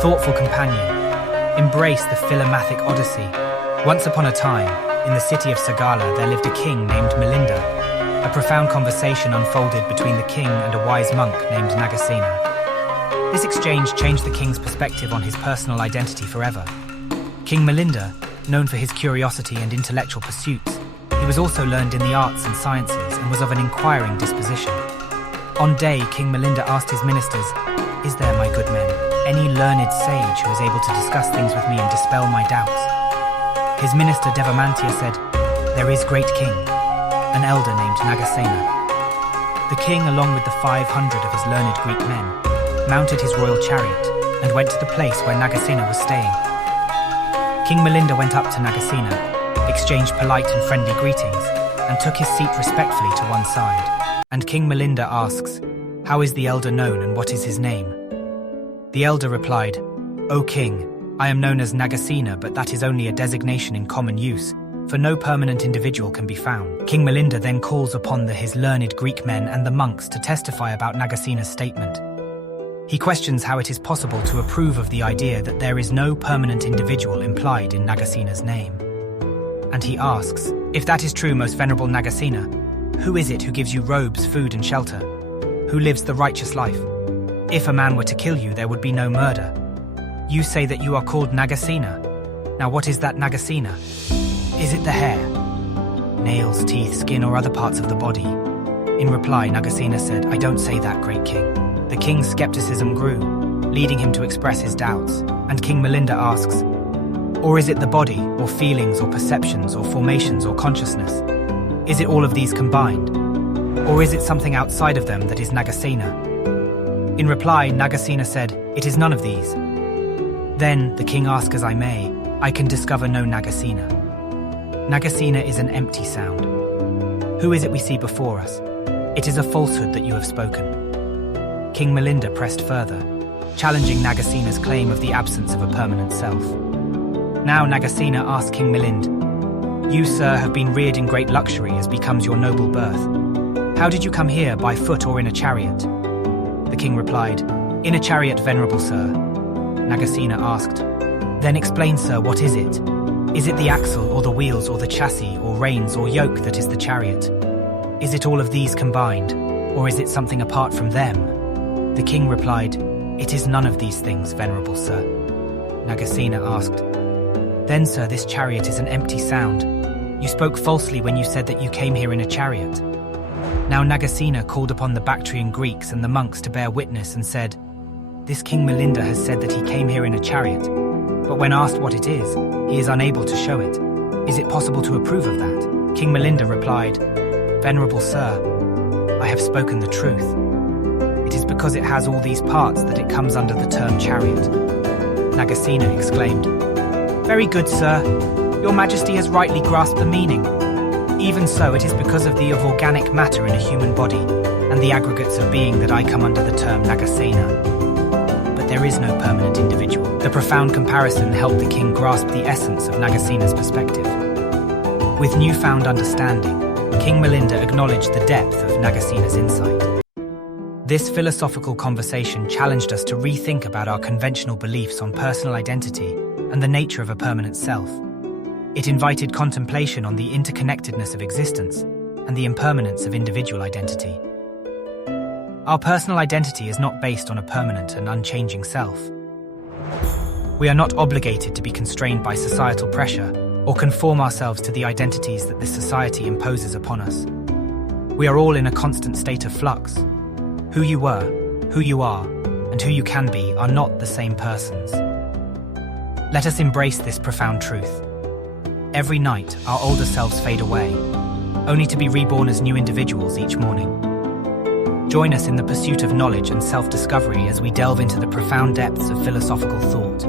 Thoughtful companion, embrace the philomathic odyssey. Once upon a time, in the city of Sagala, there lived a king named Milinda. A profound conversation unfolded between the king and a wise monk named Nagasena. This exchange changed the king's perspective on his personal identity forever. King Milinda, known for his curiosity and intellectual pursuits, he was also learned in the arts and sciences and was of an inquiring disposition. On day, King Milinda asked his ministers, "Is there, my good men, any learned sage who is able to discuss things with me and dispel my doubts?" His minister Devamantia said, "There is great king, an elder named Nagasena." The king, along with the 500 of his learned Greek men, mounted his royal chariot and went to the place where Nagasena was staying. King Milinda went up to Nagasena, exchanged polite and friendly greetings, and took his seat respectfully to one side. And King Milinda asks, "How is the elder known and what is his name?" The elder replied, "O king, I am known as Nagasena, but that is only a designation in common use, for no permanent individual can be found." King Milinda then calls upon his learned Greek men and the monks to testify about Nagasena's statement. He questions how it is possible to approve of the idea that there is no permanent individual implied in Nagasena's name. And he asks, "If that is true, most venerable Nagasena, who is it who gives you robes, food and shelter? Who lives the righteous life? If a man were to kill you, there would be no murder. You say that you are called Nagasena. Now what is that Nagasena? Is it the hair, nails, teeth, skin or other parts of the body?" In reply, Nagasena said, "I don't say that, great king." The king's skepticism grew, leading him to express his doubts, and King Milinda asks, "Or is it the body, or feelings, or perceptions, or formations, or consciousness? Is it all of these combined? Or is it something outside of them that is Nagasena?" In reply, Nagasena said, "It is none of these." Then, the king asked as I may, I can discover no Nagasena. Nagasena is an empty sound. Who is it we see before us? It is a falsehood that you have spoken. King Milinda pressed further, challenging Nagasena's claim of the absence of a permanent self. Now Nagasena asked King Milinda, "You, sir, have been reared in great luxury as becomes your noble birth. How did you come here, by foot or in a chariot?" The king replied, "In a chariot, venerable sir." Nagasena asked, "Then explain, sir, what is it? Is it the axle or the wheels or the chassis or reins or yoke that is the chariot? Is it all of these combined, or is it something apart from them?" The king replied, "It is none of these things, venerable sir." Nagasena asked, "Then, sir, this chariot is an empty sound. You spoke falsely when you said that you came here in a chariot." Now Nagasena called upon the Bactrian Greeks and the monks to bear witness and said, "This King Milinda has said that he came here in a chariot, but when asked what it is, he is unable to show it. Is it possible to approve of that?" King Milinda replied, "Venerable sir, I have spoken the truth. It is because it has all these parts that it comes under the term chariot." Nagasena exclaimed, "Very good, sir. Your Majesty has rightly grasped the meaning. Even so, it is because of the organic matter in a human body and the aggregates of being that I come under the term Nagasena. But there is no permanent individual." The profound comparison helped the king grasp the essence of Nagasena's perspective. With newfound understanding, King Milinda acknowledged the depth of Nagasena's insight. This philosophical conversation challenged us to rethink about our conventional beliefs on personal identity and the nature of a permanent self. It invited contemplation on the interconnectedness of existence and the impermanence of individual identity. Our personal identity is not based on a permanent and unchanging self. We are not obligated to be constrained by societal pressure or conform ourselves to the identities that this society imposes upon us. We are all in a constant state of flux. Who you were, who you are, and who you can be are not the same persons. Let us embrace this profound truth. Every night, our older selves fade away, only to be reborn as new individuals each morning. Join us in the pursuit of knowledge and self-discovery as we delve into the profound depths of philosophical thought.